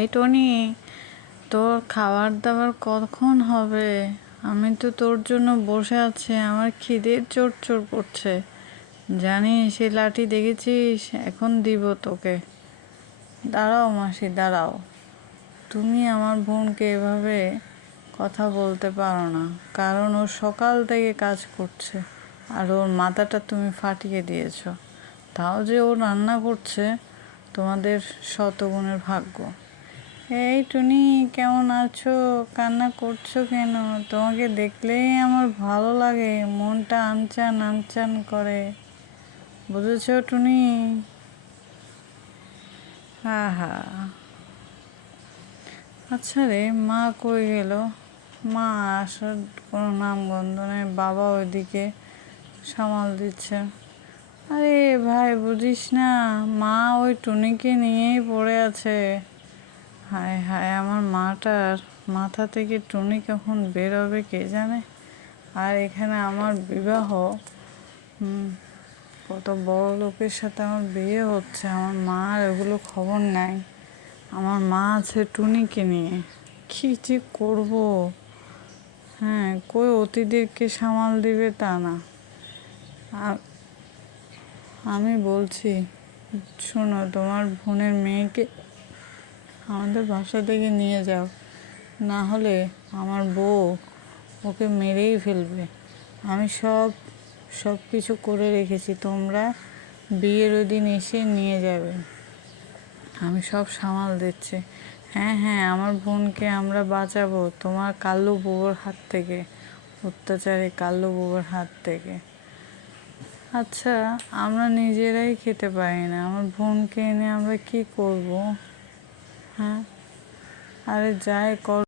এই টনি, তোর খাবার দাবার কখন হবে? আমি তো তোর জন্য বসে আছি, আমার খিদের চোট করছে। জানিস সেই লাঠি দেখেছিস? এখন দিব তোকে। দাঁড়াও মাসি, দাঁড়াও। তুমি আমার বোনকে এভাবে কথা বলতে পারো না, কারণ ও সকাল থেকে কাজ করছে আর ওর মাথাটা তুমি ফাটিয়ে দিয়েছো। তাও যে ও রান্না করছে, তোমাদের শতগুণের ভাগ্য। এই টুনি, কেমন আছো? কান্না করছো কেন? তোমাকে দেখলেই আমার ভালো লাগে, মনটা আনচান আনচান করে। বুঝেছো টুনি? হা হা। আচ্ছা রে, মা কই গেল? মা আসার কোনো নামগন্ধ নেই। বাবা ওইদিকে সামাল দিচ্ছে। আরে ভাই, বুঝিস না, মা ওই টুনিকে নিয়েই পড়ে আছে। হায় হায়, আমার মাটার মাথা থেকে টুনি কখন বেরোবে কে জানে। আর এখানে আমার বিবাহ, কত বড় লোকের সাথে আমার বিয়ে হচ্ছে, আমার মার ওগুলো খবর নাই। আমার মা আছে টুনিকে নিয়ে। কী যে করবো? হ্যাঁ, কই অতিথিদেরকে সামাল দিবে তা না। আমি বলছি, শোনো, তোমার বোনের মেয়েকে আমাদের বাসা থেকে নিয়ে যাও, না হলে আমার বউ ওকে মেরেই ফেলবে। আমি সব কিছু করে রেখেছি, তোমরা বিয়ের ওই দিন এসে নিয়ে যাবে। আমি সব সামাল দিচ্ছি। হ্যাঁ হ্যাঁ, আমার বোনকে আমরা বাঁচাবো তোমার কাল্লু বুবুর হাত থেকে, অত্যাচারী কাল্লু বুবুর হাত থেকে। আচ্ছা, আমরা নিজেরাই খেতে পারি না, আমার বোনকে এনে আমরা কি করব? হ্যাঁ, আরে যাই কর।